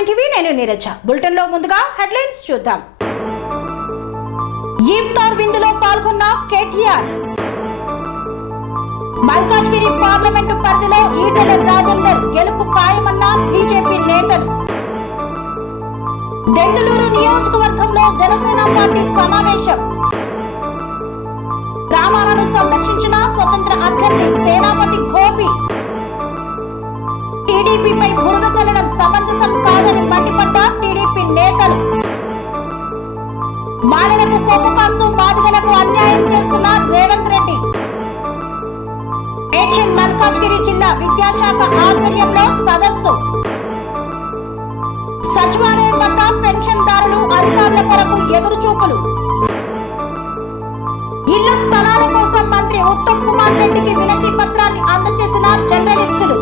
R9 TV నేను Neeraja. Bulletin లో ముందుగా హెడ్లైన్స్ చూద్దాం. ఇఫ్తార్ విందులో పాల్గొన్న కేటీఆర్. మల్కాజ్గిరి పార్లమెంటు పరిధిలో ఈటెల రాజేందర్ గెలుపు ఖాయమన్న బీజేపీ నేతలు. దెందులూరు నియోజకవర్గంలో జనసేన పార్టీ సమావేశం. గ్రామాలను సందర్శించిన స్వతంత్ర అభ్యర్థి సేనాపతి గోపి. టీడీపీపై బురద చల్లడం సమంజసం కాదని మండిపడ్డ టీడీపీ నేతలు. మాలలకు కొమ్ము కాస్తూ మాదిగలకు అన్యాయం చేస్తున్న రేవంత్ రెడ్డి. మేడ్చల్ మల్కాజ్గిరి జిల్లా విద్యాశాఖ ఆధ్వర్యంలో సదస్సు. సచివాలయం వద్ద పెన్షన్దారులు అధికారుల కొరకు ఎదురుచూపులు. ఇళ్ల స్థలాల కోసం మంత్రి ఉత్తమ్ కుమార్ రెడ్డికి వినతి పత్రాన్ని అందజేసిన జర్నలిస్టులు.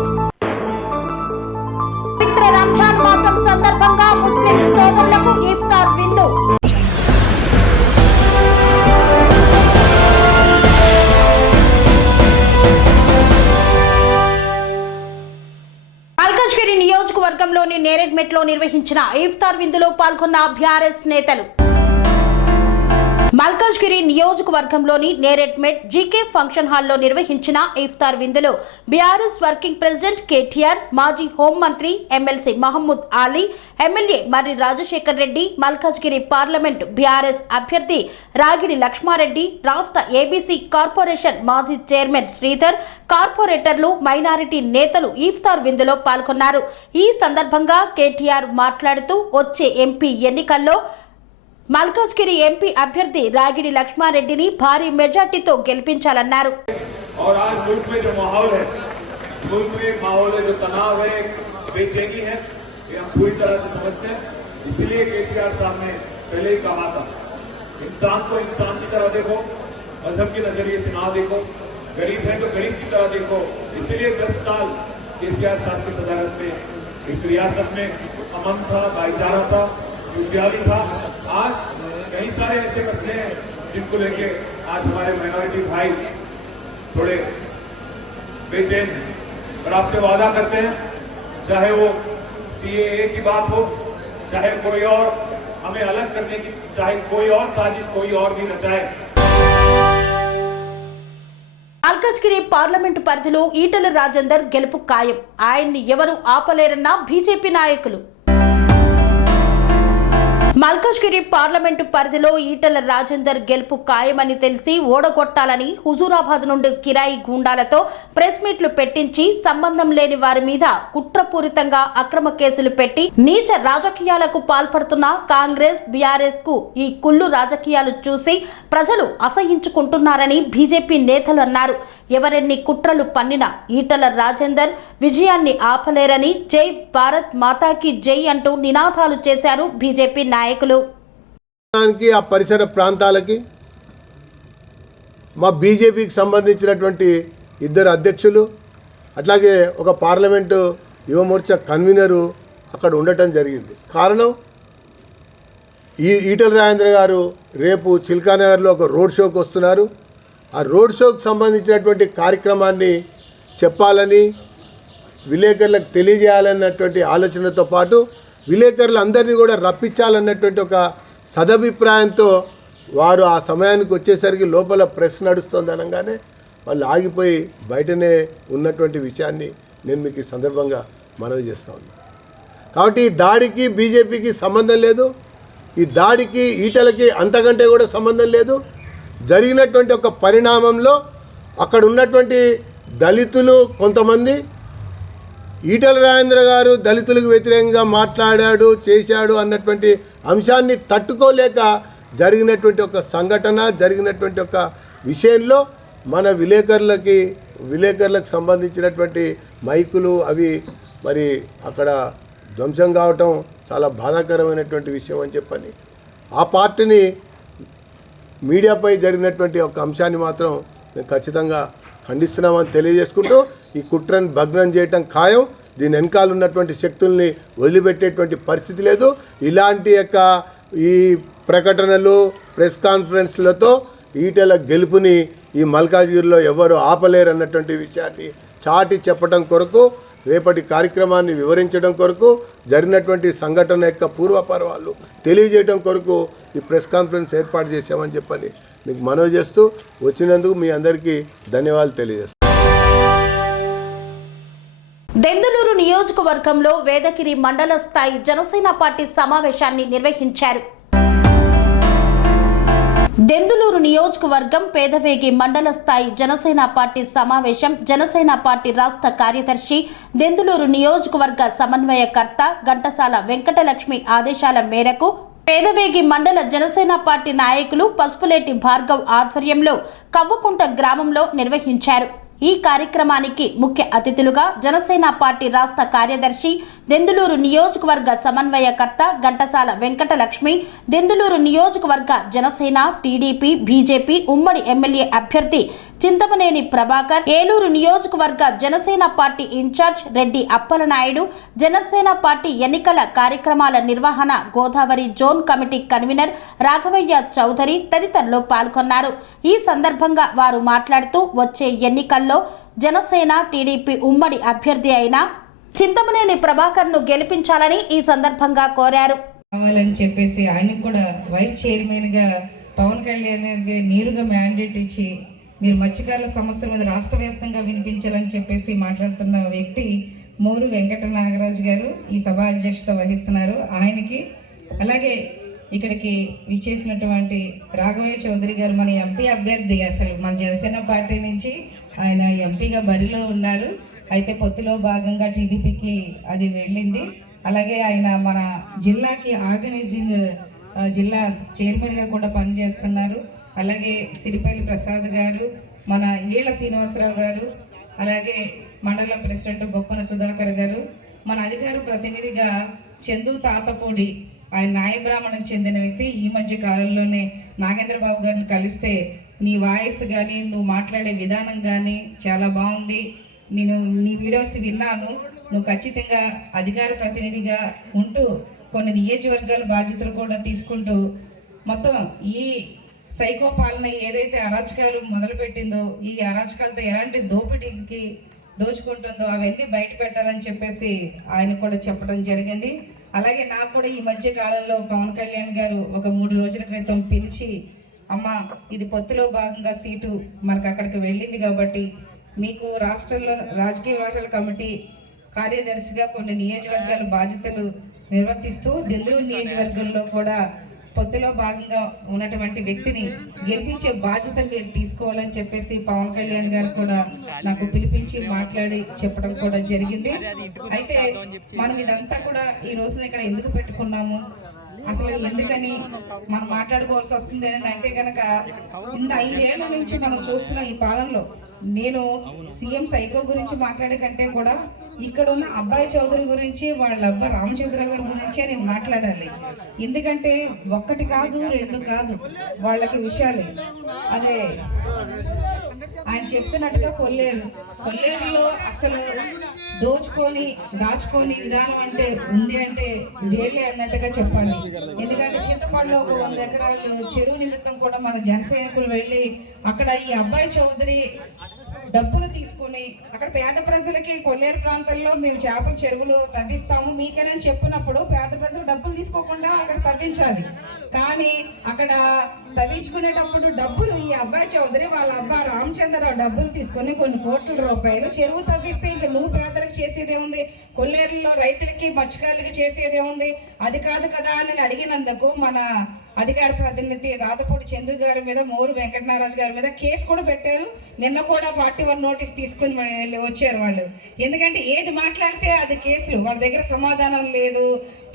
పవిత్ర రంజాన్ మాసం సందర్భంగా ముస్లిం సోదరులకు ఇఫ్తార్ విందు. మల్కాజ్గిరి నియోజకవర్గంలోని నేరేడ్మెట్లో నిర్వహించిన ఇఫ్తార్ విందులో పాల్గొన్న బీఆర్ఎస్ నేతలు. మల్కాజ్గిరి నియోజకవర్గంలోని నేరేడ్మెట్ జీకే ఫంక్షన్ హాల్లో నిర్వహించిన ఇఫ్తార్ విందులో బీఆర్ఎస్ వర్కింగ్ ప్రెసిడెంట్ కేటీఆర్, మాజీ హోంమంత్రి ఎమ్మెల్సీ మహమ్మద్ అలీ, ఎమ్మెల్యే మర్రి రాజశేఖర్ రెడ్డి, మల్కాజ్గిరి పార్లమెంట్ బీఆర్ఎస్ అభ్యర్థి రాగిడి లక్ష్మారెడ్డి, రాష్ట్ర ఏబీసీ కార్పొరేషన్ మాజీ చైర్మన్ శ్రీధర్, కార్పొరేటర్లు, మైనారిటీ నేతలు ఇఫ్తార్ విందులో పాల్గొన్నారు. ఈ సందర్భంగా కేటీఆర్ మాట్లాడుతూ వచ్చే ఎంపీ ఎన్నికల్లో మల్కాజ్గిరి ఎంపీ అభ్యర్థి రాగిడి లక్ష్మారెడ్డిని భారీ మెజార్టీతో గెలిపించాలన్నారు. और आज मुल्क में जो माहौल है, मुल्क में माहौल है, जो तनाव है, बेचैनी है, ये हम पूरी तरह से समझते हैं. इसलिए केसीआर साहब ने पहले ही कहा था, इंसान को इंसान की तरह देखो, मजहब के नजरिए से ना देखो, गरीब है तो गरीब की तरह देखो. इसलिए 10 साल केसीआर साहब की सदारत में इस रियासत में अमन था, भाईचारा था, खुशहाली था. आज कई सारे ऐसे मसले हैं जिनको लेके आज हमारे माइनॉरिटी भाई थोड़े बेचैन हैं. और आपसे वादा करते हैं, चाहे वो सीएए की बात हो, चाहे कोई और हमें अलग करने की, चाहे कोई और साजिश कोई और भी रचाए. మల్కాజ్గిరి పార్లమెంటు పరిధిలో ఈటెల రాజేందర్ గెలుపు ఖాయం. ఆయన్ని ఎవరు ఆపలేరన్న బీజేపీ నాయకులు. మల్కాజ్గిరి పార్లమెంటు పరిధిలో ఈటెల రాజేందర్ గెలుపు ఖాయమని తెలిసి ఓడగొట్టాలని హుజూరాబాద్ నుండి కిరాయి గూండాలతో ప్రెస్ మీట్లు పెట్టించి సంబంధం లేని వారి మీద కుట్రపూరితంగా అక్రమ కేసులు పెట్టి నీచ రాజకీయాలకు పాల్పడుతున్న కాంగ్రెస్, బీఆర్ఎస్ కు ఈ కుళ్ళు రాజకీయాలు చూసి ప్రజలు అసహించుకుంటున్నారని బీజేపీ నేతలు అన్నారు. ఎవరెన్ని కుట్రలు పన్నినా ఈటెల రాజేందర్ విజయాన్ని ఆపలేరని జై భారత్ మాతాకి జై అంటూ నినాదాలు చేశారు బీజేపీ నాయకులు. ఆ పరిసర ప్రాంతాలకి మా బీజేపీకి సంబంధించినటువంటి 2 అధ్యక్షులు, అట్లాగే ఒక పార్లమెంటు యువమోర్చా కన్వీనరు అక్కడ ఉండటం జరిగింది. కారణం, ఈటెల రాజేందర్ గారు రేపు చిల్కానగర్లో ఒక రోడ్ షోకి వస్తున్నారు. ఆ రోడ్ షోకి సంబంధించినటువంటి కార్యక్రమాన్ని చెప్పాలని, విలేకరులకు తెలియజేయాలన్నటువంటి ఆలోచనతో పాటు విలేకరులందరినీ కూడా రప్పించాలన్నటువంటి ఒక సదభిప్రాయంతో వారు ఆ సమయానికి వచ్చేసరికి లోపల ప్రెస్ నడుస్తుంది అనగానే వాళ్ళు ఆగిపోయి బయటనే ఉన్నటువంటి విషయాన్ని నేను మీకు ఈ సందర్భంగా మనవి చేస్తూ ఉన్నాను. కాబట్టి ఈ దాడికి బీజేపీకి సంబంధం లేదు, ఈ దాడికి ఈటెలకి అంతకంటే కూడా సంబంధం లేదు. జరిగినటువంటి ఒక పరిణామంలో అక్కడ ఉన్నటువంటి దళితులు కొంతమంది ఈటెల రాజేంద్ర గారు దళితులకు వ్యతిరేకంగా మాట్లాడాడు, చేశాడు అన్నటువంటి అంశాన్ని తట్టుకోలేక జరిగినటువంటి ఒక సంఘటన, జరిగినటువంటి ఒక విషయంలో మన విలేకరులకు సంబంధించినటువంటి మైకులు అవి మరి అక్కడ ధ్వంసం కావటం చాలా బాధాకరమైనటువంటి విషయం అని చెప్పని ఆ పార్టీని మీడియాపై జరిగినటువంటి ఒక అంశాన్ని మాత్రం మేము ఖచ్చితంగా ఖండిస్తున్నామని తెలియజేసుకుంటూ ఈ కుట్రను భగ్నం చేయటం ఖాయం. దీని వెనకాల ఉన్నటువంటి శక్తుల్ని వదిలిపెట్టేటువంటి పరిస్థితి లేదు. ఇలాంటి ఈ ప్రకటనలు, ప్రెస్ కాన్ఫరెన్స్లతో ఈటెల గెలుపుని ఈ మల్కాజ్గిరిలో ఎవరు ఆపలేరు అన్నటువంటి విషయాన్ని చాటి చెప్పడం కొరకు రేపటి కార్యక్రమాన్ని వివరించడం కొరకు, జరిగినటువంటి సంఘటన యొక్క పూర్వపర్వాలు తెలియజేయడం కొరకు ఈ ప్రెస్ కాన్ఫరెన్స్ ఏర్పాటు చేశామని చెప్పని మీకు మనవి చేస్తూ, వచ్చినందుకు మీ అందరికీ ధన్యవాదాలు తెలియజేస్తాను. దెందులూరు నియోజకవర్గంలో వేదగిరి మండల స్థాయి జనసేన పార్టీ సమావేశాన్ని నిర్వహించారు. దెందులూరు నియోజకవర్గం పేదవేగి మండల స్థాయి జనసేన పార్టీ సమావేశం జనసేన పార్టీ రాష్ట్ర కార్యదర్శి, దెందులూరు నియోజకవర్గ సమన్వయకర్త ఘంటసాల వెంకటలక్ష్మి ఆదేశాల మేరకు పేదవేగి మండల జనసేన పార్టీ నాయకులు పసుపులేటి భార్గవ్ ఆధ్వర్యంలో కవ్వకుంట గ్రామంలో నిర్వహించారు. ఈ కార్యక్రమానికి ముఖ్య అతిథులుగా జనసేన పార్టీ రాష్ట్ర కార్యదర్శి, దెందులూరు నియోజకవర్గ సమన్వయకర్త ఘంటసాల వెంకటలక్ష్మి, దెందులూరు నియోజకవర్గ జనసేన, టీడీపీ, బీజేపీ ఉమ్మడి ఎమ్మెల్యే అభ్యర్థి చింతమనేని ప్రభాకర్, ఏలూరు నియోజకవర్గ Janasena party incharge Reddy Appalanaidu, Janasena party ఎన్నికల కార్యక్రమాల నిర్వహణ Godavari zone committee convener Raghavaiah Chowdary తదితరులు పాల్గొన్నారు. ఈ సందర్భంగా వారు మాట్లాడుతూ వచ్చే ఎన్నికల్లో జనసేన, టీడీపీ ఉమ్మడి అభ్యర్థి అయిన చింతమనేని ప్రభాకర్ ను గెలిపించాలని ఈ సందర్భంగా కోరారు. కావాలని చెప్పేసి ఆయనకు కూడా వైస్ చైర్మన్ గా పవన్ కళ్యాణ్ నేరుగా మ్యాండేట్ ఇచ్చి మీరు మత్స్యకారుల సమస్యల మీద రాష్ట్ర వ్యాప్తంగా వినిపించాలని చెప్పేసి మాట్లాడుతున్న వ్యక్తి మోరు వెంకట నాగరాజు గారు ఈ సభ అధ్యక్షత వహిస్తున్నారు. ఆయనకి అలాగే ఇక్కడికి విచ్చేసినటువంటి రాఘవయ్య చౌదరి గారు మన ఎంపీ అభ్యర్థి, అసలు మన జనసేన పార్టీ నుంచి ఆయన ఎంపీగా బరిలో ఉన్నారు. అయితే పొత్తులో భాగంగా టీడీపీకి అది వెళ్ళింది. అలాగే ఆయన మన జిల్లాకి ఆర్గనైజింగ్ జిల్లా చైర్మన్గా కూడా పనిచేస్తున్నారు. అలాగే సిరిపల్లి ప్రసాద్ గారు, మన ఈళ్ళ శ్రీనివాసరావు గారు, అలాగే మండల ప్రెసిడెంట్ బొప్పన సుధాకర్ గారు, మన అధికార ప్రతినిధిగా చందు తాతపూడి, ఆయన నాయబ్రాహ్మణకు చెందిన వ్యక్తి. ఈ మధ్య కాలంలోనే నాగేంద్రబాబు గారిని కలిస్తే నీ వాయిస్ కానీ నువ్వు మాట్లాడే విధానం కానీ చాలా బాగుంది, నేను నీ వీడియోస్ విన్నాను, నువ్వు ఖచ్చితంగా అధికార ప్రతినిధిగా ఉంటూ కొన్ని నియోజకవర్గాల బాధ్యతలు కూడా తీసుకుంటూ మొత్తం ఈ సైకో పాలన ఏదైతే అరాచకాలు మొదలుపెట్టిందో, ఈ అరాచకాలతో ఎలాంటి దోపిడీకి దోచుకుంటుందో అవన్నీ బయట పెట్టాలని చెప్పేసి ఆయన కూడా చెప్పడం జరిగింది. అలాగే నాకు కూడా ఈ మధ్య కాలంలో పవన్ కళ్యాణ్ గారు ఒక 3 రోజుల క్రితం పిలిచి, అమ్మ ఇది పొత్తులో భాగంగా సీటు మనకు అక్కడికి వెళ్ళింది కాబట్టి మీకు రాష్ట్రంలో రాజకీయ వ్యవహారాల కమిటీ కార్యదర్శిగా కొన్ని నియోజకవర్గాల బాధ్యతలు నిర్వర్తిస్తూ దెందులూరు నియోజకవర్గంలో కూడా పొత్తులో భాగంగా ఉన్నటువంటి వ్యక్తిని గెలిపించే బాధ్యత మీరు తీసుకోవాలని చెప్పేసి పవన్ కళ్యాణ్ గారు కూడా నాకు పిలిపించి మాట్లాడి చెప్పడం కూడా జరిగింది. అయితే మనం ఇదంతా కూడా ఈ రోజున ఇక్కడ ఎందుకు పెట్టుకున్నాము, అసలు ఎందుకని మనం మాట్లాడుకోవాల్సి వస్తుంది అని అంటే కనుక, ఇంత 5 ఏళ్ల నుంచి మనం చూస్తున్నాం ఈ పాలనలో. నేను సీఎం సైకో గురించి మాట్లాడే కంటే కూడా ఇక్కడ ఉన్న అబ్బాయి చౌదరి గురించి, వాళ్ళ అబ్బాయి రామచంద్రరావు గారి గురించే నేను మాట్లాడాలి. ఎందుకంటే 1 కాదు 2 కాదు వాళ్ళకి విషయాలు. అదే ఆయన చెప్తున్నట్టుగా కొల్లేరులో అసలు దాచుకొని విధానం అంటే ఉంది అంటే వేలే అన్నట్టుగా చెప్పాలి. ఎందుకంటే చింతపండులో ఒక 100 ఎకరాలు చెరువు నిమిత్తం కూడా మన జనసైనికులు వెళ్ళి అక్కడ ఈ అబ్బాయి చౌదరి డబ్బులు తీసుకుని అక్కడ పేద ప్రజలకి కొల్లేరు ప్రాంతంలో మేము చేపల చెరువులు తవ్విస్తాము మీకేనని చెప్పినప్పుడు పేద ప్రజలు డబ్బులు తీసుకోకుండా అక్కడ తవ్వించాలి. కానీ అక్కడ తవ్వించుకునేటప్పుడు డబ్బులు ఈ అబ్బాయి చౌదరి వాళ్ళ అబ్బాయి రామచంద్రరావు డబ్బులు తీసుకొని కొన్ని కోట్ల రూపాయలు చెరువు తవ్విస్తే ఇంక నువ్వు పేదలకు చేసేదే ఉంది, కొల్లేరులో రైతులకి మత్స్యకారులకి చేసేదే ఉంది, అది కాదు కదా అని అడిగినందుకు మన అధికార ప్రతినిధి రాధపూడి చందు గారి మీద, మోరు వెంకటనారాజు గారి మీద కేసు కూడా పెట్టారు. నిన్న కూడా 41 నోటీస్ తీసుకుని వచ్చారు వాళ్ళు. ఎందుకంటే ఏది మాట్లాడితే అది కేసులు, వాళ్ళ దగ్గర సమాధానం లేదు.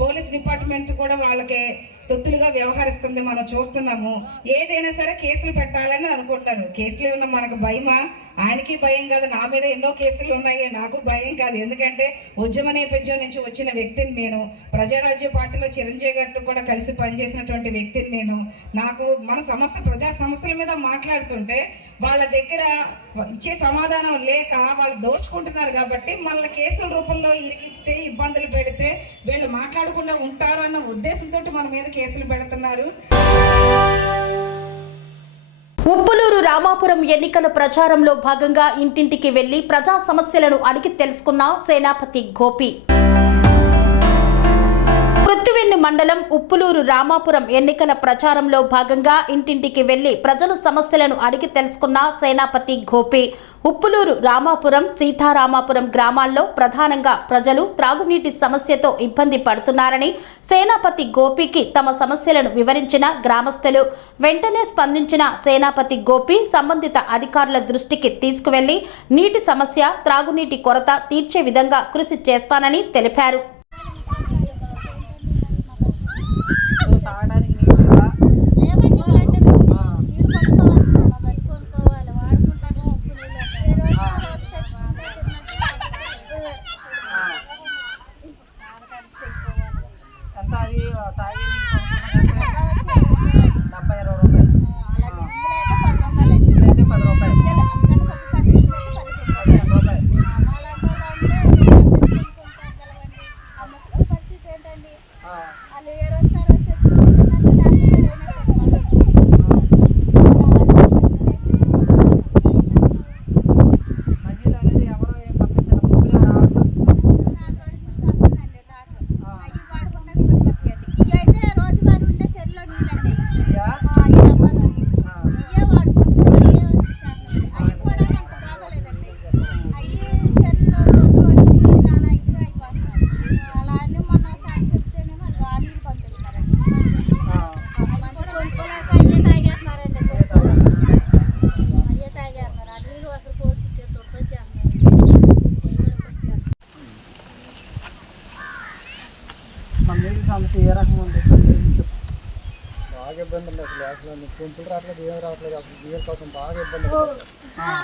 పోలీస్ డిపార్ట్మెంట్ కూడా వాళ్ళకి తొత్తులుగా వ్యవహరిస్తుంది, మనం చూస్తున్నాము. ఏదైనా సరే కేసులు పెట్టాలని అనుకుంటారు. కేసులు ఏమన్నా మనకు భయమా? ఆయనకి భయం కాదు, నా మీద ఎన్నో కేసులు ఉన్నాయి, నాకు భయం కాదు. ఎందుకంటే ఉద్యమ నేపథ్యం నుంచి వచ్చిన వ్యక్తిని నేను, ప్రజారాజ్య పార్టీలో చిరంజీవి గారితో కూడా కలిసి పనిచేసినటువంటి వ్యక్తిని నేను. నాకు మన ప్రజా సమస్యల మీద మాట్లాడుతుంటే వాళ్ళ దగ్గర ఇచ్చే సమాధానం లేక వాళ్ళు దోచుకుంటున్నారు కాబట్టి మళ్ళీ కేసుల రూపంలో ఇరికిస్తే, ఇబ్బందులు పెడితే వీళ్ళు మాట్లాడకుండా ఉంటారు అన్న ఉద్దేశంతో మన మీద కేసులు పెడుతున్నారు. ఉప్పులూరు రామాపురం ఎన్నికల ప్రచారంలో భాగంగా ఇంటింటికి వెళ్లి ప్రజా సమస్యలను అడిగి తెలుసుకున్న సేనాపతి గోపి. పృథ్వెన్ను మండలం ఉప్పులూరు రామాపురం ఎన్నికల ప్రచారంలో భాగంగా ఇంటింటికి వెళ్లి ప్రజల సమస్యలను అడిగి తెలుసుకున్న సేనాపతి గోపి. ఉప్పులూరు రామాపురం, సీతారామాపురం గ్రామాల్లో ప్రధానంగా ప్రజలు త్రాగునీటి సమస్యతో ఇబ్బంది పడుతున్నారని సేనాపతి గోపికి తమ సమస్యలను వివరించిన గ్రామస్తులు వెంటనే స్పందించిన సేనాపతి గోపి సంబంధిత అధికారుల దృష్టికి తీసుకువెళ్లి నీటి సమస్య, త్రాగునీటి కొరత తీర్చే విధంగా కృషి చేస్తానని తెలిపారు. తాగడానికి నీళ్ళు లేవా? ఎంత అది తాగే నీళ్ళు 70-20 రూపాయలు, ఇదైతే 10 రూపాయలు, 15 రూపాయలు. మన నీళ్ళ సమస్య ఏ రకంగా ఉంది? బాగా ఇబ్బంది అండి. అసలు పంపులు రావట్లేదు, ఏం రావట్లేదు. అసలు నీళ్ళ కోసం బాగా ఇబ్బంది.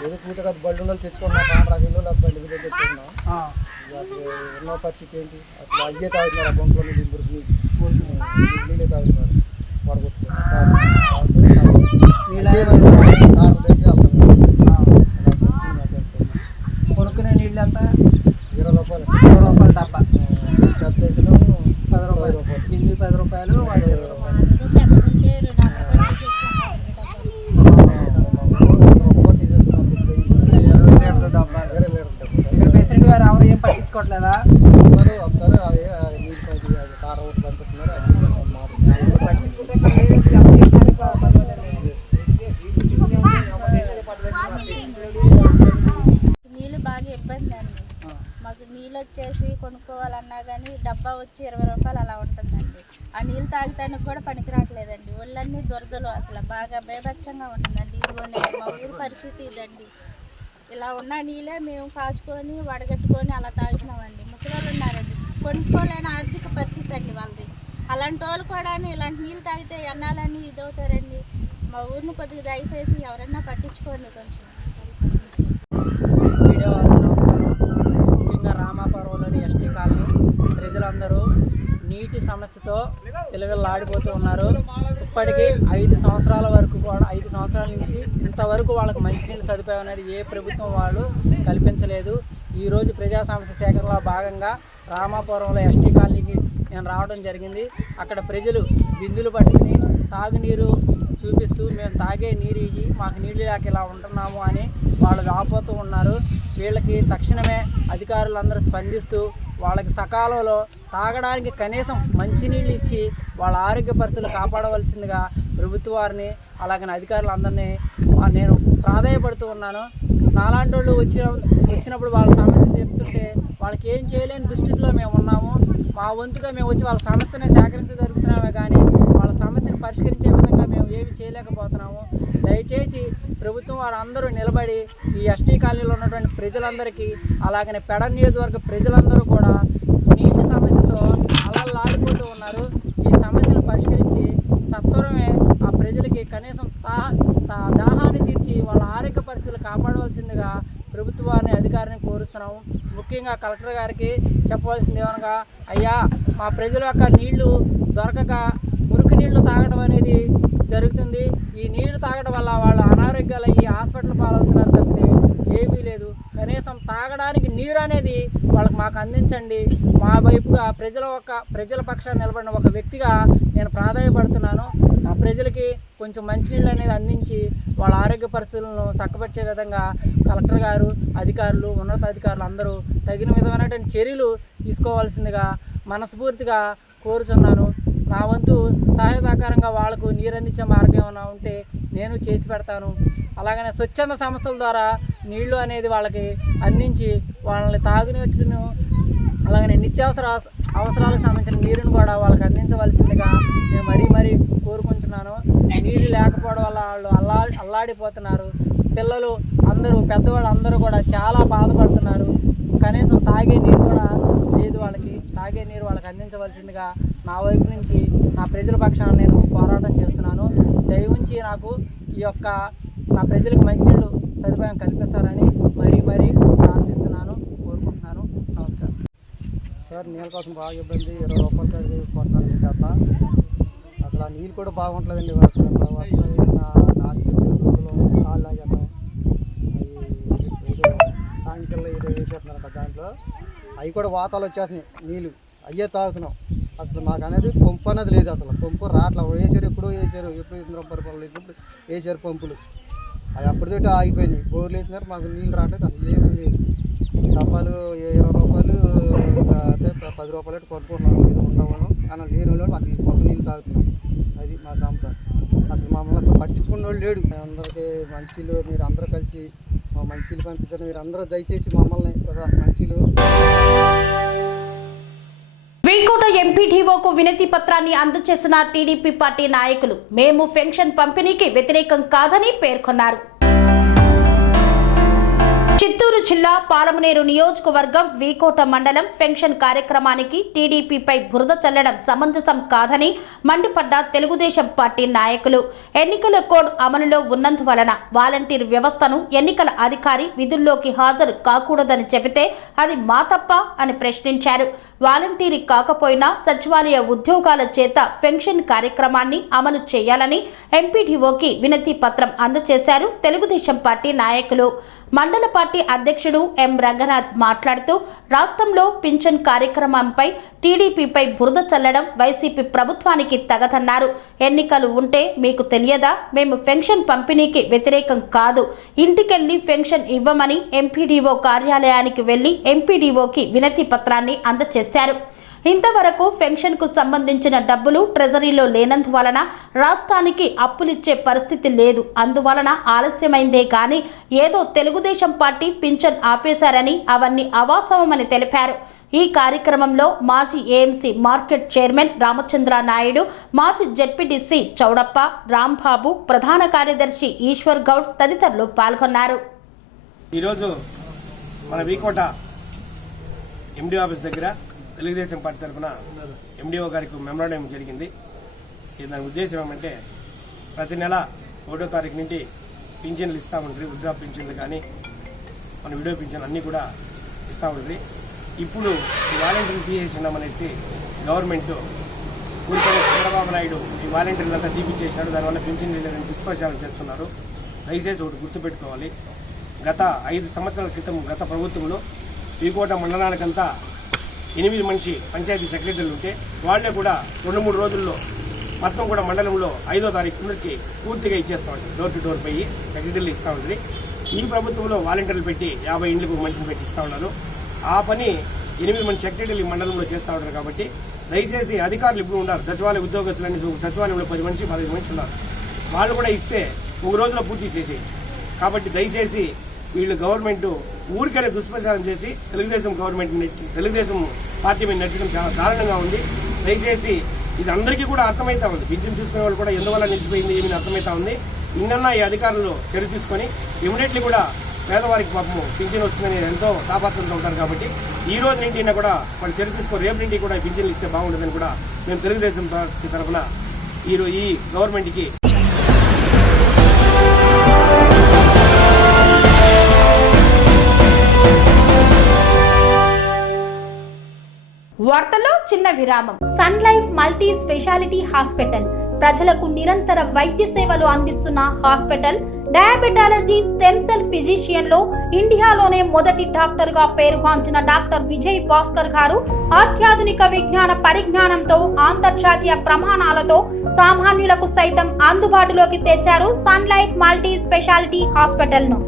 ఏదో పూట కదా బళ్ళు వాళ్ళు తెచ్చుకున్నాం, కామరాజులు బండి మీద తెచ్చుకున్నాం. అసలు ఎన్నో పరిస్థితి ఏంటి, అసలు అయ్యే తాగుతున్నారు. ఆ బొంకులో నీళ్ళే తాగుతున్నారు. వడగొట్టుకున్నారు కొనుక్కునే నీళ్ళు ఎంత? 20 రూపాయలు, 20 రూపాయలు డబ్బా. పెద్ద ఎత్తులో 10 రూపాయలు, కింది 10 రూపాయలు, వాడి 20 రూపాయలు. ప్రెసిడెంట్ గారు ఎవరు ఏం పట్టించుకోవట్లేదా? వస్తారు అదే నీళ్ళు పైకి కారం ఒకటి పంపిస్తున్నారు. నీళ్ళు బాగా ఇబ్బంది అండి. మాకు నీళ్ళు వచ్చేసి కొనుక్కోవాలన్నా కానీ డబ్బా వచ్చి 20 రూపాయలు అలా ఉంటుందండి. ఆ నీళ్ళు తాగటానికి కూడా పనికిరావట్లేదండి. ఒళ్ళన్నీ దురదలు, అసలు బాగా బేభత్సంగా ఉంటుందండి. ఇదిగోండి మా ఊరి పరిస్థితి ఇదండి. ఇలా ఉన్న నీళ్ళే మేము కాచుకొని వడగట్టుకొని అలా తాగుతున్నామండి. ముసలి ఉన్నారండి, కొనుక్కోలేని ఆర్థిక పరిస్థితి అండి వాళ్ళది. అలాంటి వాళ్ళు కూడా ఇలాంటి నీళ్ళు తాగితే ఎన్నాలని ఇదవుతారండి. మా ఊరిని కొద్దిగా దయచేసి ఎవరన్నా పట్టించుకోండి కొంచెం. వీడియో నమస్కారం. ముఖ్యంగా రామాపురంలోని ఎస్టీ కాలనీ ప్రజలందరూ నీటి సమస్యతో విలవిల్లాడిపోతూ ఉన్నారు. ఇప్పటికీ 5 సంవత్సరాల వరకు కూడా 5 సంవత్సరాల నుంచి ఇంతవరకు వాళ్ళకి మంచినీళ్ళ సదుపాయం అనేది ఏ ప్రభుత్వం వాళ్ళు కల్పించలేదు. ఈరోజు ప్రజా సమస్య సేకరణలో భాగంగా రామాపురంలో ఎస్టీ కాలనీకి నేను రావడం జరిగింది. అక్కడ ప్రజలు బిందులు పట్టుకుని తాగునీరు చూపిస్తూ మేము తాగే నీరు ఇవి, మాకు నీళ్ళు లేక ఇలా ఉంటున్నాము అని వాళ్ళు వాపోతూ ఉన్నారు. వీళ్ళకి తక్షణమే అధికారులందరూ స్పందిస్తూ వాళ్ళకి సకాలంలో తాగడానికి కనీసం మంచినీళ్ళు ఇచ్చి వాళ్ళ ఆరోగ్య పరిస్థితులు కాపాడవలసిందిగా ప్రభుత్వ వారిని అలాగని అధికారులందరినీ నేను ప్రాధాయపడుతూ ఉన్నాను. నాలాంటి వాళ్ళు వచ్చినప్పుడు వాళ్ళ సమస్య చెప్తుంటే వాళ్ళకి ఏం చేయలేని దుస్థితిలో మేము ఉన్నాము. మా వంతుగా మేము వచ్చి వాళ్ళ సమస్యని సేకరించగలుగుతున్నామే కానీ వాళ్ళ సమస్యను పరిష్కరించే విధంగా మేము ఏమి చేయలేకపోతున్నాము. దయచేసి ప్రభుత్వం వారు అందరూ నిలబడి ఈ ఎస్టీ కాలనీలో ఉన్నటువంటి ప్రజలందరికీ అలాగనే పెడ నియోజకవర్గ ప్రజలందరూ కూడా నీటి సమస్యతో అలల్లాడిపోతూ ఉన్నారు. ఈ సమస్యను పరిష్కరించి సత్వరమే ఆ ప్రజలకి కనీసం దాహాన్ని తీర్చి వాళ్ళ ఆరోగ్య పరిస్థితులు కాపాడవలసిందిగా ప్రభుత్వాన్ని అధికారిని కోరుస్తున్నాము. ముఖ్యంగా కలెక్టర్ గారికి చెప్పవలసింది ఏమనగా, అయ్యా మా ప్రజల యొక్క నీళ్లు దొరకక మురికి నీళ్లు తాగడం అనేది జరుగుతుంది. ఈ నీళ్లు తాగడం వల్ల వాళ్ళ అనారోగ్యాలు ఈ హాస్పిటల్ పాలవుతున్నారు తప్పితే ఏమీ లేదు. కనీసం తాగడానికి నీరు అనేది వాళ్ళకి మాకు అందించండి. మా వైపుగా ప్రజల పక్షాన్ని నిలబడిన ఒక వ్యక్తిగా నేను ప్రాధాన్యపడుతున్నాను. ఆ ప్రజలకి కొంచెం మంచినీళ్ళు అనేది అందించి వాళ్ళ ఆరోగ్య పరిస్థితులను చక్కబెట్టే విధంగా కలెక్టర్ గారు, అధికారులు, ఉన్నతాధికారులు అందరూ తగిన విధమైనటువంటి చర్యలు తీసుకోవాల్సిందిగా మనస్ఫూర్తిగా కోరుచున్నాను. నా వంతు సహాయ సహకారంగా వాళ్ళకు నీరు అందించే మార్గం ఏమైనా ఉంటే నేను చేసి పెడతాను. అలాగనే స్వచ్ఛంద సంస్థల ద్వారా నీళ్లు అనేది వాళ్ళకి అందించి వాళ్ళని తాగునీటిను అలాగనే అవసరాలకు సంబంధించిన నీరుని కూడా వాళ్ళకి అందించవలసిందిగా నేను మరీ కోరుకుంటున్నాను. నీళ్ళు లేకపోవడం వల్ల వాళ్ళు అల్లాడిపోతున్నారు. పిల్లలు అందరూ, పెద్దవాళ్ళు అందరూ కూడా చాలా బాధపడుతున్నారు. కనీసం తాగే నీరు కూడా లేదు వాళ్ళకి. తాగే నీరు వాళ్ళకి అందించవలసిందిగా నా వైపు నుంచి నా ప్రజల పక్షాన నేను పోరాటం చేస్తున్నాను. దయవుంచి నాకు నా ప్రజలకు మంచినీళ్ళు సదుపాయం కల్పిస్తారని మరీ ప్రార్థిస్తున్నాను, కోరుకుంటున్నాను. నమస్కారం సార్. నీళ్ళ కోసం బాగా ఇబ్బంది, 20 రూపాయలు కొట్టాలి తప్ప అసలు ఆ నీళ్ళు కూడా బాగుంటుందండి. కాళ్ళు లాగేద్దాం టాంకర్లు ఏదో వేసేస్తున్నారంట, దాంట్లో అవి కూడా వాతాలు వచ్చేస్తున్నాయి నీళ్ళు, అయ్యే తాగుతున్నాం. అసలు మాకు అనేది పంపు అనేది లేదు, అసలు పంపు రాట్లా ఎప్పుడు 20 రూపాయలు ఇప్పుడు వేసారు పంపులు, అవి అప్పటితోటి ఆగిపోయినాయి. బోర్లు వేసినారు, మాకు నీళ్ళు రావట్లేదు, అసలు ఏమీ లేదు. డబ్బాలు 20 రూపాయలు అయితే 10 రూపాయలు కొనుక్కుంటున్నాం, ఇది ఉండవను కానీ లేని వాళ్ళు మాకు కొత్త నీళ్ళు తాగుతున్నాం. అది మా సంస్థ. అసలు మమ్మల్ని అసలు పట్టించుకున్న వాళ్ళు లేడు. అందరికీ మంచిలు మీరు అందరూ కలిసి మా మంచిలు పంపించండి. మీరు అందరూ దయచేసి మమ్మల్ని మంచిలు. వీకోట ఎంపీడీఓకు వినతి పత్రాన్ని అందజేసిన టీడీపీ పార్టీ నాయకులు మేము పెన్షన్ పంపిణీకి వ్యతిరేకం కాదని పేర్కొన్నారు. చిత్తూరు జిల్లా పాలమనేరు నియోజకవర్గం వీకోట మండలం పెన్షన్ కార్యక్రమానికి టీడీపీపై బురద చల్లడం సమంజసం కాదని మండిపడ్డ తెలుగుదేశం పార్టీ నాయకులు ఎన్నికల కోడ్ అమలులో ఉన్నందువలన వాలంటీర్ వ్యవస్థను ఎన్నికల అధికారి విధుల్లోకి హాజరు కాకూడదని చెబితే అది మా తప్ప అని ప్రశ్నించారు. వాలంటీర్ కాకపోయినా సచివాలయ ఉద్యోగాల చేత పెన్షన్ కార్యక్రమాన్ని అమలు చేయాలని ఎంపీడీఓకి వినతి పత్రం అందజేశారు తెలుగుదేశం పార్టీ నాయకులు. మండల పార్టీ అధ్యక్షుడు ఎం రంగనాథ్ మాట్లాడుతూ రాష్ట్రంలో పింఛన్ కార్యక్రమంపై టీడీపీపై బురద చల్లడం వైసీపీ ప్రభుత్వానికి తగదన్నారు. ఎన్నికలు ఉంటే మీకు తెలియదా? మేము పెన్షన్ పంపిణీకి వ్యతిరేకం కాదు, ఇంటికెళ్లి పెన్షన్ ఇవ్వమని ఎంపీడీఓ కార్యాలయానికి వెళ్లి ఎంపీడీఓకి వినతి పత్రాన్ని అందజేశారు. ఇంతవరకు పెన్షన్కు సంబంధించిన డబ్బులు ట్రెజరీలో లేనందువలన రాష్ట్రానికి అప్పులిచ్చే పరిస్థితి లేదు. అందువలన ఆలస్యమైందే కానీ ఏదో తెలుగుదేశం పార్టీ పింఛన్ ఆపేశారని అవన్నీ అవాస్తవమని తెలిపారు. ఈ కార్యక్రమంలో మాజీ AMC market chairman Ramachandra Naidu, మాజీ జెడ్పీటీసీ చౌడప్ప, రాంబాబు, ప్రధాన కార్యదర్శి ఈశ్వర్ గౌడ్ తదితరులు పాల్గొన్నారు. ఈరోజు మన వీకోట ఎండీ ఆఫీస్ దగ్గర తెలుగుదేశం పార్టీ తరఫున ఎండీఓ గారికి మెమోరాండం జరిగింది. దాని ఉద్దేశం ఏమంటే ప్రతి నెల 1వ తారీఖు నుండి పింఛన్లు ఇస్తూ ఉంటుంది. వృద్ధా పింఛన్లు కానీ మన విడో పింఛన్లు అన్నీ కూడా ఇస్తూ ఉంటుంది. ఇప్పుడు ఈ వాలంటీర్లు తీసేసినామనేసి గవర్నమెంట్ ఊరికనే చంద్రబాబు నాయుడు ఈ వాలంటీర్లంతా తీపిచ్చేసినాడు. దానివల్ల పింఛన్ లేదని దుష్ప్రచారం చేస్తున్నారు. దయచేసి ఒకటి గుర్తుపెట్టుకోవాలి. గత 5 సంవత్సరాల క్రితం గత ప్రభుత్వంలో వీకోట మండలానికంతా 8 మంది పంచాయతీ సెక్రటరీలు ఉంటే వాళ్ళే కూడా 2-3 రోజుల్లో మొత్తం కూడా మండలంలో 5వ తారీఖు నుండి పూర్తిగా ఇచ్చేస్తూ ఉంటుంది. డోర్ టు డోర్ పోయి సెక్రటరీలు ఇస్తూ ఉంటుంది. ఈ ప్రభుత్వంలో వాలంటీర్లు పెట్టి 50 ఇండ్లకు ఒక మనిషిని పెట్టి ఇస్తూ ఉన్నారు. ఆ పని 8 మంది సెక్రటరీలు ఈ మండలంలో చేస్తూ ఉంటారు. కాబట్టి దయచేసి అధికారులు ఇప్పుడు ఉన్నారు, సచివాలయ ఉద్యోగస్తులన్నీ సచివాలయంలో 10 మంది 15 మనిషి ఉన్నారు. వాళ్ళు కూడా ఇస్తే 1 రోజులో పూర్తి చేసేయచ్చు. కాబట్టి దయచేసి వీళ్ళు గవర్నమెంట్ ఊరికనే దుష్ప్రచారం చేసి తెలుగుదేశం పార్టీ మీద నెట్టడం చాలా కారణంగా ఉంది. దయచేసి ఇది అందరికీ కూడా అర్థమవుతా ఉంది. పింఛన్ తీసుకునే వాళ్ళు కూడా ఎందువల్ల నిలిచిపోయింది ఏమీ అర్థమవుతా ఉంది. ఇంకన్నా ఈ అధికారులు చర్య తీసుకొని ఇమీడియట్లీ కూడా పేదవారికి పాపము పింఛన్ వస్తుందని ఎంతో తాపత్రంతో ఉంటారు. కాబట్టి ఈ రోజు నుండి కూడా వాళ్ళు చర్య తీసుకొని రేపు నుండి కూడా పింఛన్లు ఇస్తే బాగుంటుందని కూడా మేము తెలుగుదేశం పార్టీ తరఫున ఈ గవర్నమెంట్కి వార్తల్లో చిన్న విరామం. Sun Life multi speciality hospital ప్రజలకు నిరంతర వైద్య సేవలు అందిస్తున్న hospital. Diabetology stem cell physician లో ఇండియాలోనే మొదటి డాక్టర్ గా పేరుగాంచిన డాక్టర్ విజయ్ భాస్కర్ గారు అత్యాధునిక విజ్ఞాన పరిజ్ఞానంతో అంతర్జాతీయ ప్రమాణాలతో సామాన్యులకు సైతం అందుబాటులోకి తెచ్చారు Sun Life multi speciality hospital ను.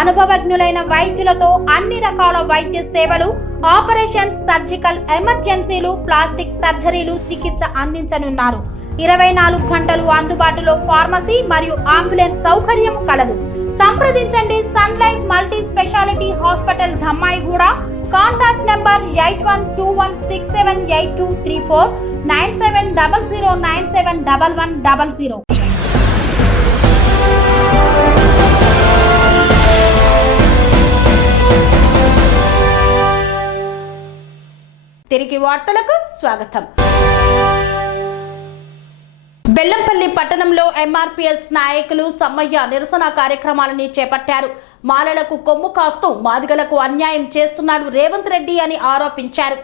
అనుభవజ్ఞులైన వైద్యులతో అన్ని రకాల వైద్య సేవలు, ఆపరేషన్స్, సర్జికల్ ఎమర్జెన్సీలు, ప్లాస్టిక్ సర్జరీలు, చికిత్స అందించనున్నారు. 24 గంటలు అందుబాటులో ఫార్మసీ మరియు అంబులెన్స్ సౌకర్యం కలదు. సంప్రదించండి Sun Life multi speciality hospital, Dhammaiguda. Contact number 8121678234 9700971100. తిరిగి వార్తలకు స్వాగతం. బెల్లంపల్లి పట్టణంలో ఎంఆర్పీఎస్ నాయకులు సమ్మయ్య నిరసన కార్యక్రమాలని చేపట్టారు. మాలలకు కొమ్ము కాస్తూ మాదిగలకు అన్యాయం చేస్తున్నాడు రేవంత్ రెడ్డి అని ఆరోపించారు.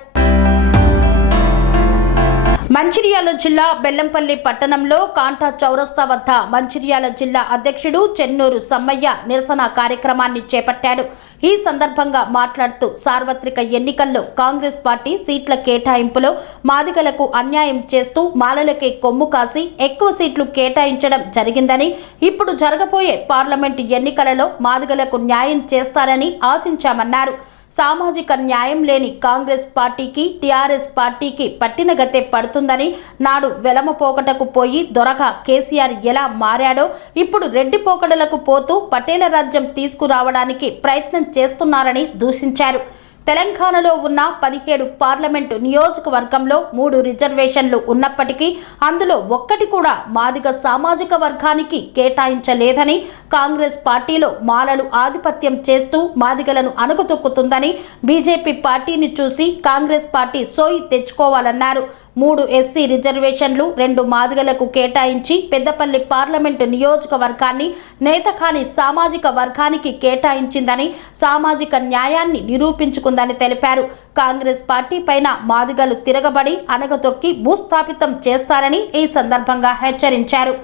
మంచిర్యాల జిల్లా బెల్లంపల్లి పట్టణంలో కాంటా చౌరస్తా వద్ద మంచిర్యాల జిల్లా అధ్యక్షుడు చెన్నూరు సమ్మయ్య నిరసన కార్యక్రమాన్ని చేపట్టాడు. ఈ సందర్భంగా మాట్లాడుతూ సార్వత్రిక ఎన్నికల్లో కాంగ్రెస్ పార్టీ సీట్ల కేటాయింపులో మాదిగలకు అన్యాయం చేస్తూ మాలలకే కొమ్ము కాసి ఎక్కువ సీట్లు కేటాయించడం జరిగిందని, ఇప్పుడు జరగబోయే పార్లమెంటు ఎన్నికలలో మాదిగలకు న్యాయం చేస్తారని ఆశించామన్నారు. సామాజిక న్యాయం లేని కాంగ్రెస్ పార్టీకి, టీఆర్ఎస్ పార్టీకి పట్టిన గతే పడుతుందని, నాడు వెలమ పోకటకు పోయి దొరగా కేసీఆర్ ఎలా మారాడో ఇప్పుడు రెడ్డి పోకడలకు పోతూ పటేల రాజ్యం తీసుకురావడానికి ప్రయత్నం చేస్తున్నారని దూషించారు. తెలంగాణలో ఉన్న 17 పార్లమెంటు నియోజకవర్గంలో 3 రిజర్వేషన్లు ఉన్నప్పటికీ అందులో ఒక్కటి కూడా మాదిగ సామాజిక వర్గానికి కేటాయించలేదని, కాంగ్రెస్ పార్టీలో మాలలు ఆధిపత్యం చేస్తూ మాదిగలను అణగదొక్కుతుందని, బీజేపీ పార్టీని చూసి కాంగ్రెస్ పార్టీ సోయి తెచ్చుకోవాలన్నారు. 3 ఎస్సీ రిజర్వేషన్లు 2 మాదిగలకు కేటాయించి పెద్దపల్లి పార్లమెంటు నియోజకవర్గాన్ని నేతకాని సామాజిక వర్గానికి కేటాయించిందని, సామాజిక న్యాయాన్ని నిరూపించుకుందని తెలిపారు. కాంగ్రెస్ పార్టీ పైన మాదిగలు తిరగబడి అనగతొక్కి భూస్థాపితం చేస్తారని ఈ సందర్భంగా హెచ్చరించారు.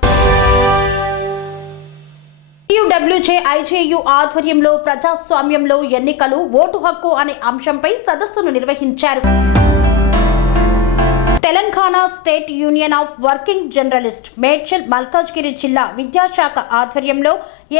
టీయూడబ్ల్యూజే ఐజేయు ఆధ్వర్యంలో ప్రజాస్వామ్యంలో ఎన్నికలు, ఓటు హక్కు అనే అంశంపై సదస్సును నిర్వహించారు. Telangana state union of working journalist Medchal Malkajgiri జిల్లా విద్యాశాఖ ఆధ్వర్యంలో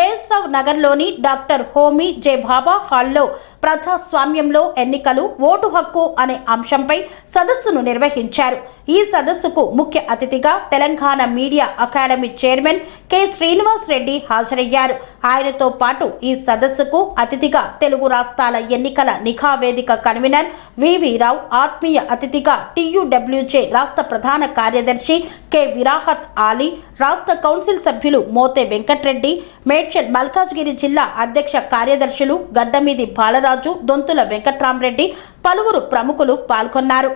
ఏఎస్రావు నగర్లోని డాక్టర్ హోమీ జే బాబా హాల్లో ప్రజాస్వామ్యంలో ఎన్నికలు, ఓటు హక్కు అనే అంశంపై సదస్సును నిర్వహించారు. ఈ సదస్సుకు ముఖ్య అతిథిగా Telangana media academy chairman K Srinivas Reddy హాజరయ్యారు. ఆయనతో పాటు ఈ సదస్సుకు అతిథిగా తెలుగు రాష్ట్రాల ఎన్నికల నిఘా వేదిక కన్వీనర్ వివి రావు, ఆత్మీయ అతిథిగా టీయూడబ్ల్యూజే రాష్ట్ర ప్రధాన కార్యదర్శి కె విరాహత్ ఆలీ, రాష్ట్ర కౌన్సిల్ సభ్యులు మోతే వెంకట్రెడ్డి, మేడ్చల్ మల్కాజ్గిరి జిల్లా అధ్యక్ష కార్యదర్శులు గడ్డమీది బాలరాజు, దొంతుల వెంకట్రామరెడ్డి, పలువురు ప్రముఖులు పాల్గొన్నారు.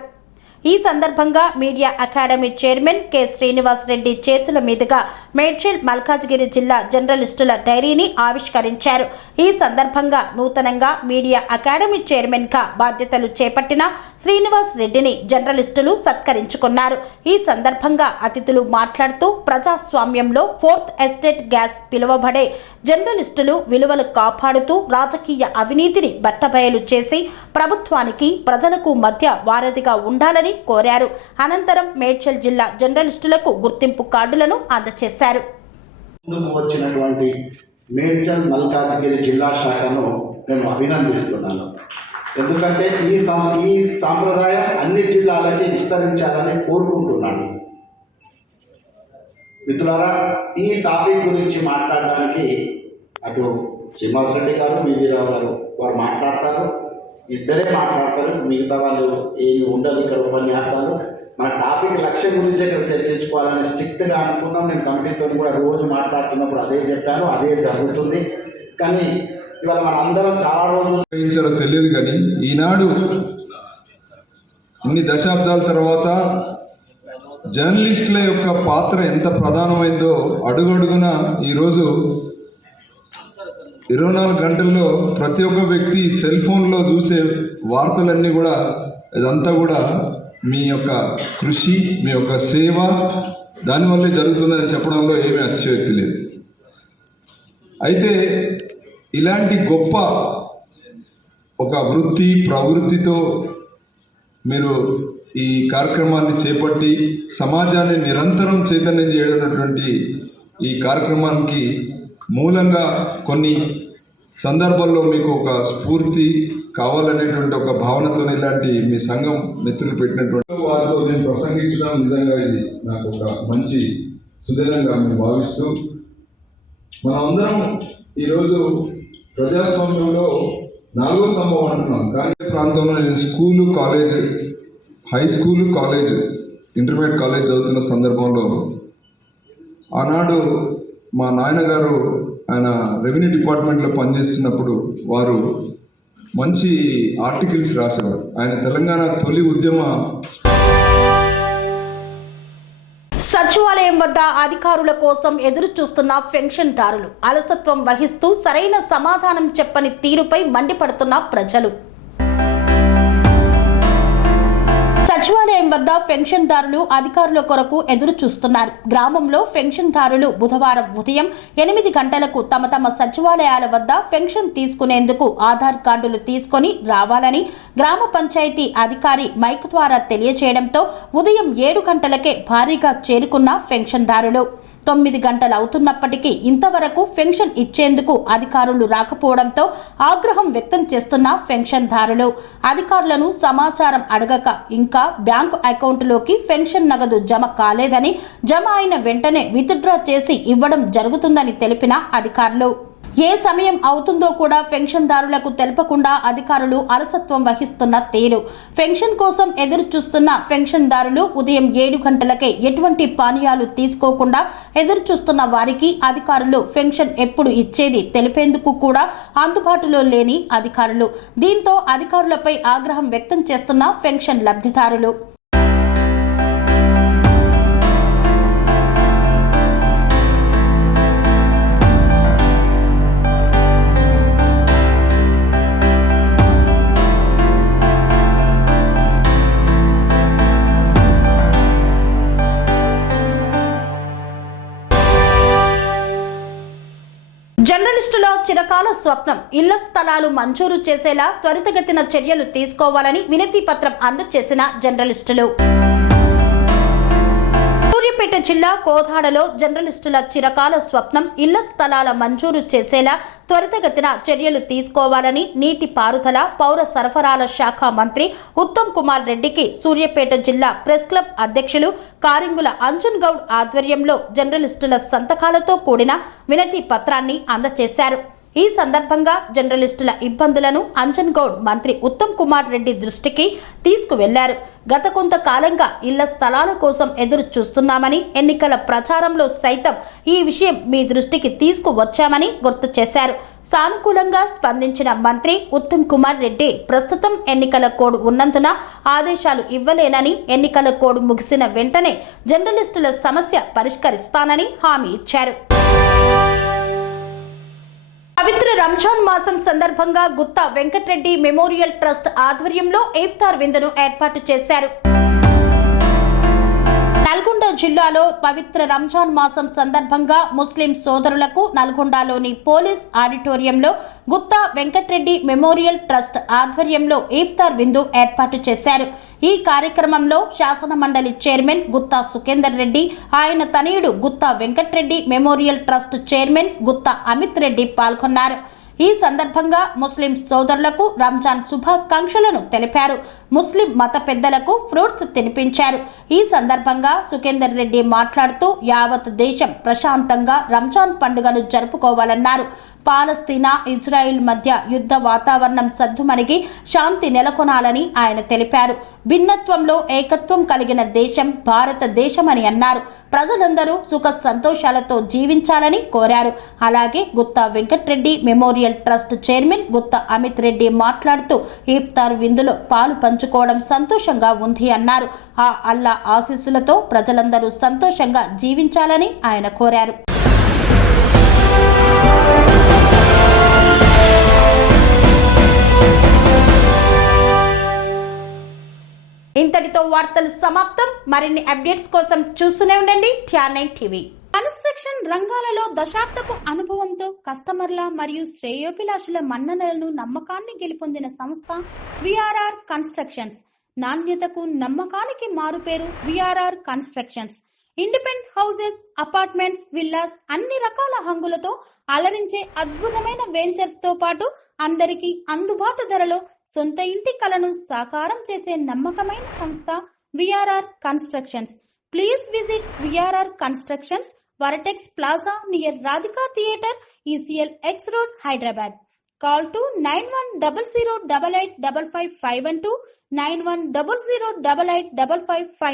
ఈ సందర్భంగా media academy chairman K Srinivas Reddy చేతుల మీదుగా మేడ్చల్ మల్కాజ్గిరి జిల్లా జర్నలిస్టుల డైరీని ఆవిష్కరించారు. ఈ సందర్భంగా నూతనంగా మీడియా అకాడమీ చైర్మన్ గా బాధ్యతలు చేపట్టిన శ్రీనివాస్ రెడ్డిని జర్నలిస్టులు సత్కరించుకున్నారు. ఈ సందర్భంగా అతిథులు మాట్లాడుతూ ప్రజాస్వామ్యంలో 4th ఎస్టేట్ గ్యాస్ పిలువబడే జర్నలిస్టులు విలువలు కాపాడుతూ రాజకీయ అవినీతిని బట్టబయలు చేసి ప్రభుత్వానికి, ప్రజలకు మధ్య వారధిగా ఉండాలని కోరారు. అనంతరం మేడ్చల్ జిల్లా జర్నలిస్టులకు గుర్తింపు కార్డులను అందజేశారు. ముందుకు వచ్చినటువంటి మేడ్చల్ మల్కాజ్గిరి జిల్లా శాఖను నేను అభినందిస్తున్నాను. ఎందుకంటే ఈ సాంప్రదాయం అన్ని జిల్లాలకి విస్తరించాలని కోరుకుంటున్నాను. మిత్రులారా, ఈ టాపిక్ గురించి మాట్లాడడానికి అటు శ్రీనివాస్ రెడ్డి గారు, విజయరావు గారు వారు మాట్లాడతారు. ఇద్దరే మాట్లాడతారు, మిగతా వాళ్ళు ఏమి ఉండదు ఇక్కడ ఉపన్యాసాలు. మన టాపిక్ లక్ష్యం గురించి ఇక్కడ చర్చించుకోవాలని స్ట్రిక్ట్గా అనుకున్నాం. నేను కమిటీతో కూడా రోజు మాట్లాడుతున్నప్పుడు అదే చెప్పాను, అదే జరుగుతుంది. కానీ ఇవాళ మన అందరం చాలా రోజులు తెలియదు. కానీ ఈనాడు ఇన్ని దశాబ్దాల తర్వాత జర్నలిస్టుల యొక్క పాత్ర ఎంత ప్రధానమైందో అడుగడుగున ఈరోజు 24 గంటల్లో ప్రతి ఒక్క వ్యక్తి సెల్ ఫోన్లో చూసే వార్తలన్నీ కూడా ఇదంతా కూడా మీ యొక్క కృషి, మీ యొక్క సేవ దానివల్లే జరుగుతుందని చెప్పడంలో ఏమీ అతిశయోక్తి లేదు. అయితే ఇలాంటి గొప్ప ఒక వృత్తి ప్రవృత్తితో మీరు ఈ కార్యక్రమాన్ని చేపట్టి సమాజాన్ని నిరంతరం చైతన్యం చేయడమైనటువంటి ఈ కార్యక్రమానికి మూలంగా కొన్ని సందర్భాల్లో మీకు ఒక స్ఫూర్తి కావాలనేటువంటి ఒక భావనతో ఇలాంటి మీ సంఘం మిత్రులు పెట్టినటువంటి వారితో నేను ప్రసంగించడం నిజంగా ఇది నాకు ఒక మంచి సుదీరంగా మేము భావిస్తూ మనమందరం ఈరోజు ప్రజాస్వామ్యంలో 4వ స్తంభం అంటున్నాం. కానీ ప్రాంతంలో నేను school, college, high school, college, intermediate college చదువుతున్న సందర్భంలో ఆనాడు మా నాయనగారు ఆయన రెవెన్యూ డిపార్ట్మెంట్లో పనిచేస్తున్నప్పుడు వారు మంచి ఆర్టికల్స్ రాసేవారు. ఆయన తెలంగాణ తొలి ఉద్యమ సచివాలయం వద్ద అధికారుల కోసం ఎదురు చూస్తున్న పెన్షన్దారులు అలసత్వం వహిస్తూ సరైన సమాధానం చెప్పని తీరుపై మండిపడుతున్న ప్రజలు. సచివాలయం వద్ద పెన్షన్దారులు అధికారుల కొరకు ఎదురు చూస్తున్నారు. గ్రామంలో పెన్షన్దారులు బుధవారం ఉదయం 8 గంటలకు తమ సచివాలయాల వద్ద పెన్షన్ తీసుకునేందుకు ఆధార్ కార్డులు తీసుకొని రావాలని గ్రామ పంచాయతీ అధికారి మైక్ ద్వారా తెలియజేయడంతో ఉదయం 7 గంటలకే భారీగా చేరుకున్న పెన్షన్దారులు 9 గంటలు అవుతున్నప్పటికీ ఇంతవరకు పెన్షన్ ఇచ్చేందుకు అధికారులు రాకపోవడంతో ఆగ్రహం వ్యక్తం చేస్తున్న పెన్షన్దారులు అధికారులను సమాచారం అడగక ఇంకా బ్యాంకు అకౌంటులోకి పెన్షన్ నగదు జమ కాలేదని, జమ అయిన వెంటనే విత్డ్రా చేసి ఇవ్వడం జరుగుతుందని తెలిపిన అధికారులు ఏ సమయం అవుతుందో కూడా పెన్షన్దారులకు తెలపకుండా అధికారులు అలసత్వం వహిస్తున్న తీరు. పెన్షన్ కోసం ఎదురు చూస్తున్న పెన్షన్దారులు ఉదయం 7 గంటలకే ఎటువంటి పానీయాలు తీసుకోకుండా ఎదురు చూస్తున్న వారికి అధికారులు పెన్షన్ ఎప్పుడు ఇచ్చేది తెలిపేందుకు కూడా అందుబాటులో లేని అధికారులు. దీంతో అధికారులపై ఆగ్రహం వ్యక్తం చేస్తున్న పెన్షన్ లబ్ధిదారులు. జర్నలిస్టుల చిరకాల స్వప్నం ఇళ్ల స్థలాలు మంజూరు చేసేలా త్వరితగతిన చర్యలు తీసుకోవాలని వినతి పత్రం అందజేసిన జర్నలిస్టులు. సూర్యాపేట జిల్లా కోదాడలో జర్నలిస్టుల చిరకాల స్వప్నం ఇళ్ల స్థలాల మంజూరు చేసేలా త్వరితగతిన చర్యలు తీసుకోవాలని నీటిపారుదల పౌర సరఫరాల శాఖ మంత్రి ఉత్తమ్ కుమార్ రెడ్డికి సూర్యాపేట జిల్లా ప్రెస్ క్లబ్ అధ్యక్షులు కారింగుల అంజన్ గౌడ్ ఆధ్వర్యంలో జర్నలిస్టుల సంతకాలతో కూడిన వినతి పత్రాన్ని అందజేశారు. ఈ సందర్భంగా జర్నలిస్టుల ఇబ్బందులను అంజన్ గౌడ్ మంత్రి ఉత్తమ్ కుమార్ రెడ్డి దృష్టికి తీసుకువెళ్లారు. గత కొంతకాలంగా ఇళ్ల స్థలాల కోసం ఎదురు చూస్తున్నామని, ఎన్నికల ప్రచారంలో సైతం ఈ విషయం మీ దృష్టికి తీసుకువచ్చామని గుర్తు చేశారు. సానుకూలంగా స్పందించిన మంత్రి ఉత్తమ్ కుమార్ రెడ్డి ప్రస్తుతం ఎన్నికల కోడ్ ఉన్నందున ఆదేశాలు ఇవ్వలేనని, ఎన్నికల కోడ్ ముగిసిన వెంటనే జర్నలిస్టుల సమస్య పరిష్కరిస్తానని హామీ ఇచ్చారు. పవిత్ర రంజాన్ మాసం సందర్భంగా గుత్తా వెంకట్రెడ్డి మెమోరియల్ ట్రస్ట్ ఆధ్వర్యంలో ఇఫ్తార్ విందును ఏర్పాటు చేశారు. నల్గొండ జిల్లాలో పవిత్ర రంజాన్ మాసం సందర్భంగా ముస్లిం సోదరులకు నల్గొండలోని పోలీస్ ఆడిటోరియంలో గుత్తా వెంకట్రెడ్డి మెమోరియల్ ట్రస్ట్ ఆధ్వర్యంలో ఇఫ్తార్ విందు ఏర్పాటు చేశారు. ఈ కార్యక్రమంలో శాసన మండలి చైర్మన్ గుత్తా సుఖేందర్ రెడ్డి, ఆయన తనయుడు Gutta Venkatreddy memorial trust chairman Gutta Amit Reddy పాల్గొన్నారు. ఈ సందర్భంగా ముస్లిం సోదరులకు రంజాన్ శుభాకాంక్షలను తెలిపారు. ముస్లిం మత పెద్దలకు ఫ్రూట్స్ తినిపించారు. ఈ సందర్భంగా సుఖేందర్ రెడ్డి మాట్లాడుతూ యావత్ దేశం ప్రశాంతంగా రంజాన్ పండుగను జరుపుకోవాలన్నారు. పాలస్తీనా ఇజ్రాయిల్ మధ్య యుద్ధ వాతావరణం సద్దుమణిగి శాంతి నెలకొనాలని ఆయన తెలిపారు. భిన్నత్వంలో ఏకత్వం కలిగిన దేశం భారతదేశమని అన్నారు. ప్రజలందరూ సుఖ సంతోషాలతో జీవించాలని కోరారు. అలాగే Gutta Venkatreddy memorial trust chairman Gutta Amit Reddy మాట్లాడుతూ ఇఫ్తార్ విందులో పాలు పంచుకోవడం సంతోషంగా ఉంది అన్నారు. ఆ అల్లా ఆశీస్సులతో ప్రజలందరూ సంతోషంగా జీవించాలని ఆయన కోరారు. ఇంత ఇంతటితో వార్తలు సమాప్తం. మరిన్ని అప్డేట్స్ కోసం చూస్తూనే ఉండండి టిఆర్9 టీవీ. కన్స్ట్రక్షన్ రంగాలలో దశాబ్దపు అనుభవంతో కస్టమర్ల మరియు శ్రేయోభిలాషుల మన్ననలను నమ్మకాన్ని గెలుపొందిన సంస్థ విఆర్ఆర్ కన్స్ట్రక్షన్స్. నాణ్యతకు నమ్మకానికి మారుపేరు VRR constructions. Independent houses, apartments, villas అన్ని రకాల హంగులతో అలరించే అద్భుతమైన వెంచర్స్ తో పాటు అందరికీ అందుబాటు ధరలో సొంత ఇంటి కలను సాకారం చేసే నమ్మకమైన సంస్థ VRR constructions. Please visit VRR constructions, Varatex Plaza near Radhika Theatre, ECL X Road, Hyderabad. Call to 9100885551 9100885559.